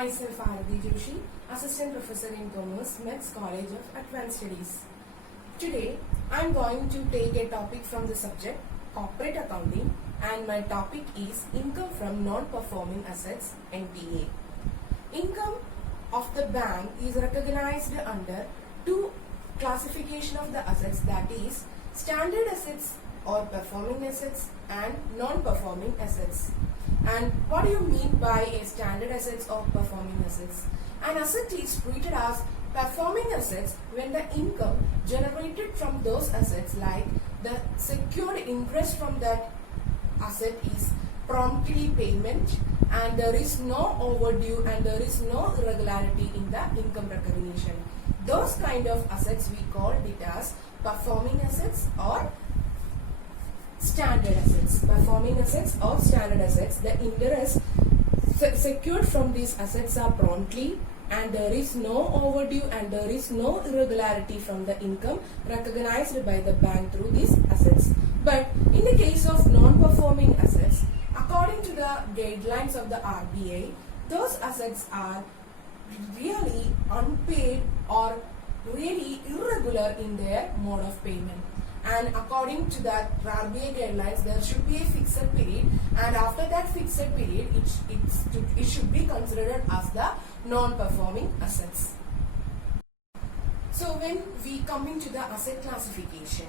Myself Aarati Joshi, Assistant Professor in Commerce, METS College of Advanced Studies. Today, I am going to take a topic from the subject Corporate Accounting, and my topic is Income from Non-Performing Assets, NPA. Income of the bank is recognized under two classification of the assets, that is standard assets or performing assets and non-performing assets. And what do you mean by a standard assets or performing assets? An asset is treated as performing assets when the income generated from those assets, like the secured interest from that asset, is promptly payment and there is no overdue and there is no irregularity in the income recognition. Those kind of assets we call it as performing assets or standard assets. Performing assets or standard assets, the interest secured from these assets are promptly and there is no overdue and there is no irregularity from the income recognized by the bank through these assets. But in the case of non-performing assets, according to the guidelines of the RBI, those assets are really unpaid or really irregular in their mode of payment. And according to that RBI guidelines, there should be a fixed period, and after that fixed period, it should be considered as the non-performing assets. So when we come into the asset classification,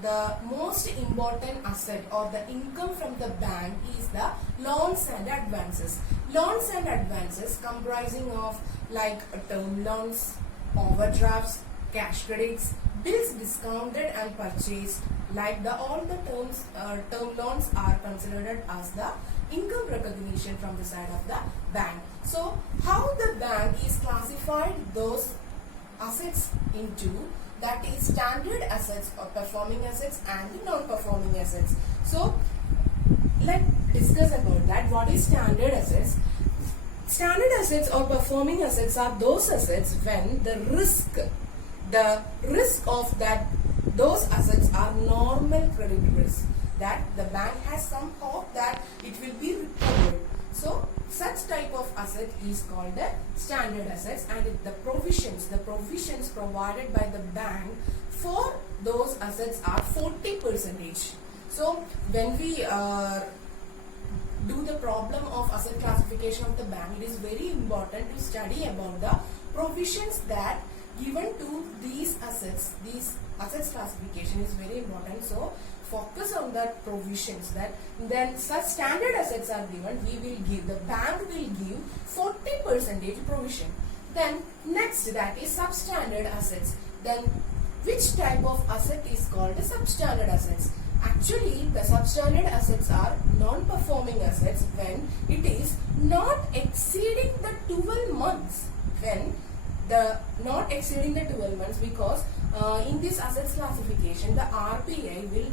the most important asset or the income from the bank is the loans and advances. Loans and advances comprising of like term loans, overdrafts, cash credits, bills discounted and purchased, like all the term loans are considered as the income recognition from the side of the bank. So how the bank is classified those assets into, that is standard assets or performing assets and non-performing assets. So let's discuss about that. What is standard assets? Standard assets or performing assets are those assets when the risk of those assets are normal credit risk, that the bank has some hope that it will be recovered. So such type of asset is called the standard assets, and the provisions provided by the bank for those assets are 40%. So when we do the problem of asset classification of the bank, it is very important to study about the provisions that given to these assets. These assets classification is very important. So focus on that provisions, that then such standard assets are given, the bank will give 40% provision. Then next, that is substandard assets. Then which type of asset is called the substandard assets? Actually, the substandard assets are non-performing assets when it is not exceeding the 12 months. When not exceeding the 12 months, because in this assets classification, the RBI will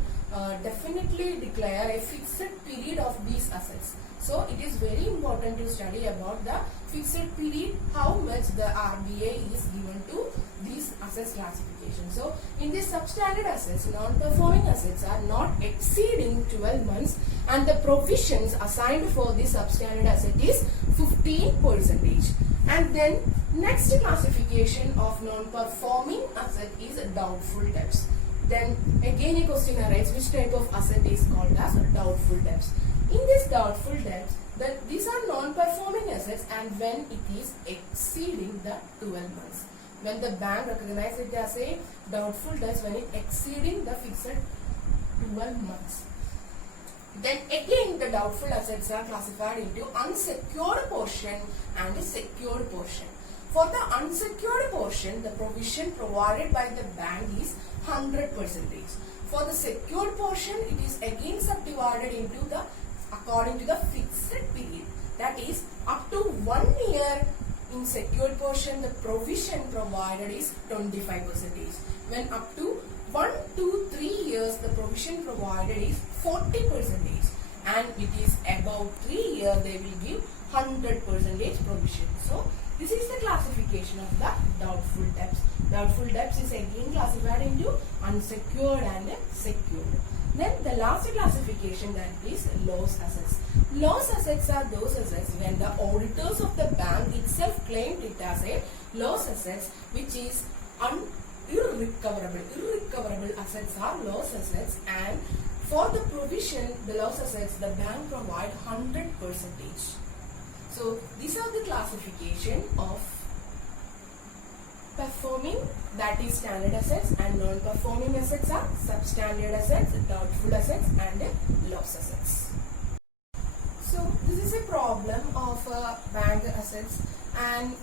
definitely declare a fixed period of these assets. So it is very important to study about the fixed period, how much the RBI is given to these assets classification. So in this substandard assets, non-performing assets are not exceeding 12 months, and the provisions assigned for this substandard asset is 15%. And then next classification of non-performing asset is doubtful debts. Then again a question arises, which type of asset is called as doubtful debts? In this doubtful debts, these are non-performing assets, and when it is exceeding the 12 months. When the bank recognizes it as a doubtful debts when it exceeding the fixed 12 months. Then again the doubtful assets are classified into unsecured portion and secured portion. For the unsecured portion, the provision provided by the bank is 100%. For the secured portion, it is again subdivided into according to the fixed period. That is, up to 1 year in secured portion, the provision provided is 25%. When up to 1 to 3 years, the provision provided is 40%. And it is above 3 years, they will give 100% provision. So this is the classification of the doubtful debts. Doubtful debts is again classified into unsecured and secured. Then the last classification, that is loss assets. Loss assets are those assets when the auditors of the bank itself claimed it as a loss assets which is irrecoverable. Irrecoverable assets are loss assets, and for the provision, the loss assets, the bank provide 100%. So these are the classification of performing, that is standard assets, and non-performing assets are substandard assets, doubtful assets, and loss assets. So this is a problem of bank assets, and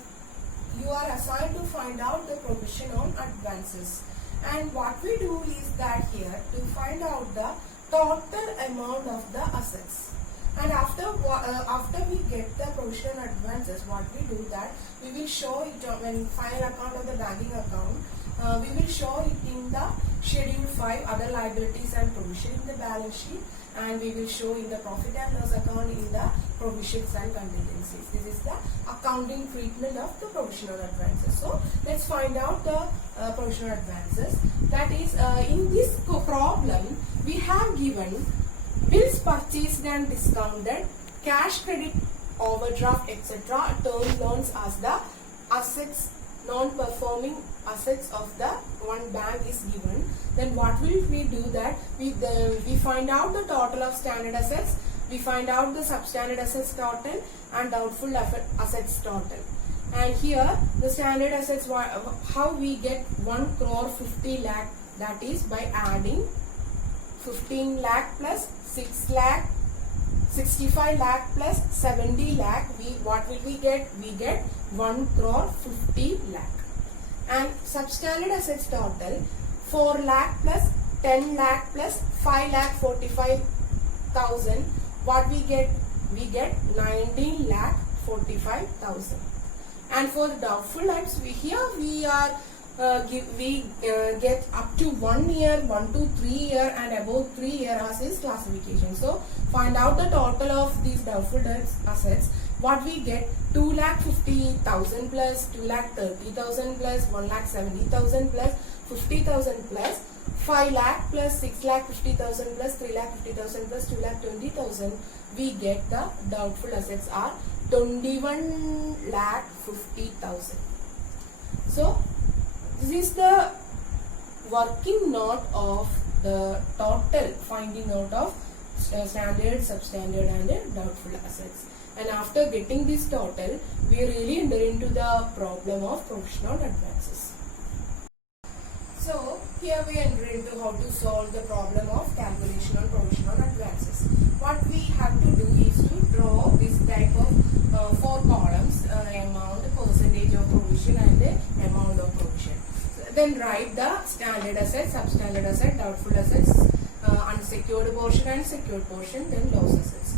you are assigned to find out the provision on advances. And what we do is that here to find out the total amount of the assets. And after we get the provision on advances, what we do that we will show it when final account of the banking account. We will show it in the schedule 5 other liabilities and provision in the balance sheet, and we will show in the profit and loss account in the provisions and contingencies. This is the accounting treatment of the provisional advances. So let's find out the provisional advances. That is, in this problem we have given bills purchased and discounted, cash credit, overdraft, etc. term loans as the assets, non-performing assets of the one bank is given. Then what will we do that we find out the total of standard assets, we find out the substandard assets total and doubtful assets total. And here the standard assets, how we get 1 crore 50 lakh, that is by adding 15 lakh plus 6 lakh, 65 lakh plus 70 lakh. What will we get? We get 1 crore 50 lakh. And substandard assets total 4 lakh plus 10 lakh plus 5 lakh 45,000. What we get? We get 19 lakh 45,000. And for the doubtful debts, we are get up to 1 year, 1 to 3 year, and above 3 year as is classification. So find out the total of these doubtful debts assets. What we get? 2,50,000 plus 2,30,000 plus 1,70,000 plus 50,000 plus 5 lakh plus 6,50,000 plus 3,50,000 plus 2,20,000. We get the doubtful assets are 21,50,000. So this is the working note of the total, finding out of standard, substandard, and doubtful assets. And after getting this total, we really enter into the problem of provisional advances. So here we enter into how to solve the problem of calculation of provisional advances. What we have to do is to draw this type of 4 columns, amount, percentage of provision, and the amount of provision. Then write the standard assets, substandard assets, doubtful assets, unsecured portion and secured portion, then loss assets.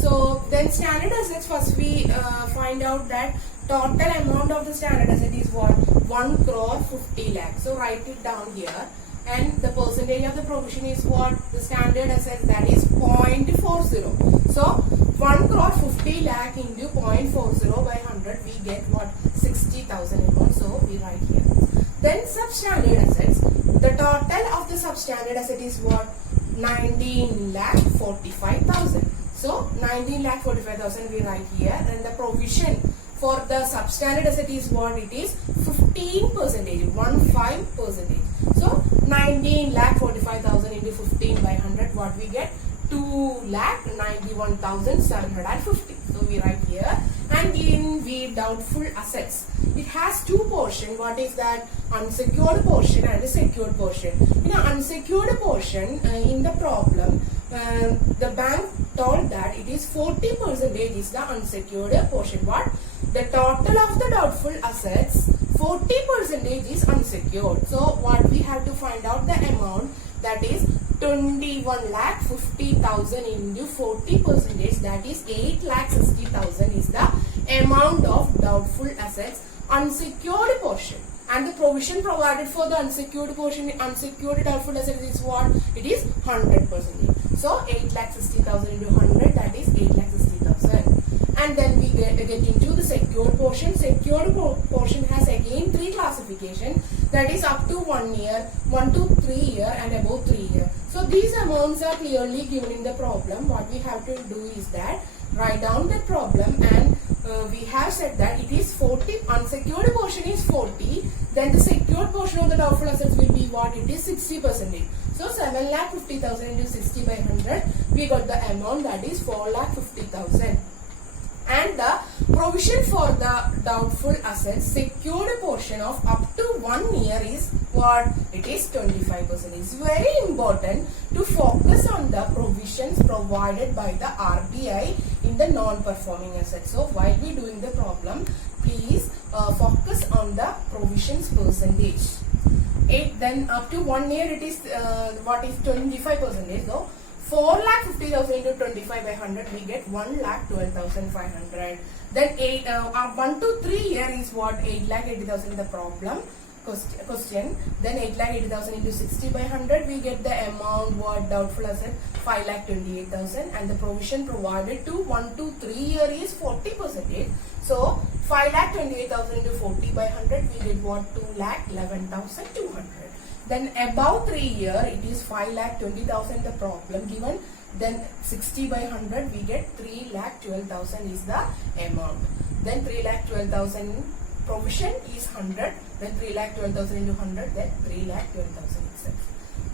So then standard assets, first we find out that total amount of the standard asset is what? 1 crore 50 lakh. So write it down here. And the percentage of the provision is what? The standard assets, that is 0.40. So 1 crore 50 lakh into 0.40 by 100, we get what? 60,000 amount. So we write here. Then substandard assets, the total of the substandard asset is what? 19,45,000. So 19,45,000 we write here, and the provision for the substandard asset is what? It is 15%, 15%. So 19,45,000 into 15 by 100, what we get? 2,91,750. So we write here. And in the doubtful assets, it has 2 portions. What is that? Unsecured portion and a secured portion. In an unsecured portion, in the problem, the bank told that it is 40% is the unsecured portion. What? The total of the doubtful assets, 40% is unsecured. So what we have to find out the amount, that is 21,50,000 into 40%, that is 8,60,000 is the amount of doubtful assets unsecured portion. And the provision provided for the unsecured portion, unsecured doubtful assets is what? It is 100%. So 8,60,000 into 100, that is 8,60,000. And then we get into the secured portion. Secured portion has again 3 classification, that is up to 1 year, 1 to 3 year, and above 3 year. So these amounts are clearly given in the problem. What we have to do is that write down the problem and we have said that it is 40, unsecured portion is 40, then the secured portion of the doubtful assets will be what? It is 60%. So 7,50,000 into 60 by 100, we got the amount that is 4,50,000. And the provision for the doubtful assets secured portion of up to 1 year is what? It is 25%. It's very important to focus on the provisions provided by the RBI in the non-performing assets. So while we doing the problem, please focus on the provisions percentage. Then up to 1 year it is what is 25%. So 4,50,000 into 25 by 100, we get 1,12,500. Then 1 to 3 year is what? 8,80,000 is the problem question. Then 8,80,000 into 60 by 100, we get the amount what? Doubtful asset 5,28,000, and the provision provided to 1 to 3 year is 40%. So 5,28,000 into 40 by 100, we get what? 2,11,200. Then above 3 year, it is 5,20,000 the problem given. Then 60 by 100, we get 3,12,000 is the amount. Then 3,12,000 provision is 100. Then 3,12,000 into 100, then 3,12,000 itself.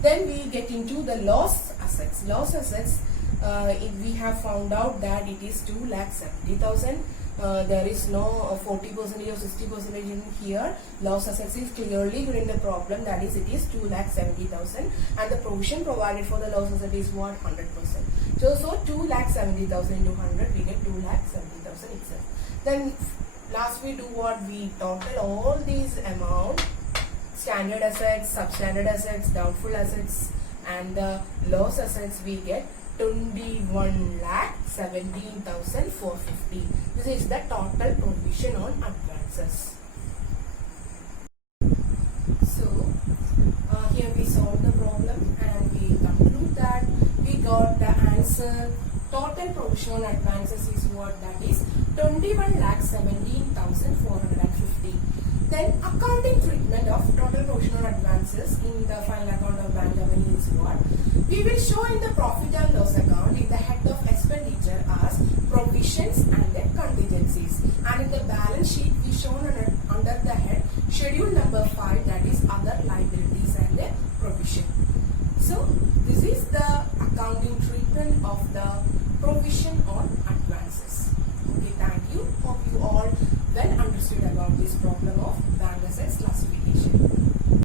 Then we get into the loss assets. Loss assets, we have found out that it is 2,70,000. There is no 40% or 60% in here. Loss assets is clearly given the problem, that is it is 2,70,000, and the provision provided for the loss asset is what? 100%. So 2,70,000 into 100, we get 2,70,000 itself. Then last we do what? We total all these amount: standard assets, substandard assets, doubtful assets, and the loss assets. We get 21,17,450. This is the total provision on advances. So here we solve the problem and we conclude that we got the answer. Total provision on advances is what? That is 21,17,450. Then accounting treatment of total provision on advances in the final account of bank revenue is what? We will show in the profit and loss account in the head of expenditure as provisions and the contingencies, and in the balance sheet we shown under the head schedule number 5, that is other liabilities and the provision. So this is the accounting treatment of the provision on advances. Okay, thank you. Hope you all well understood about this problem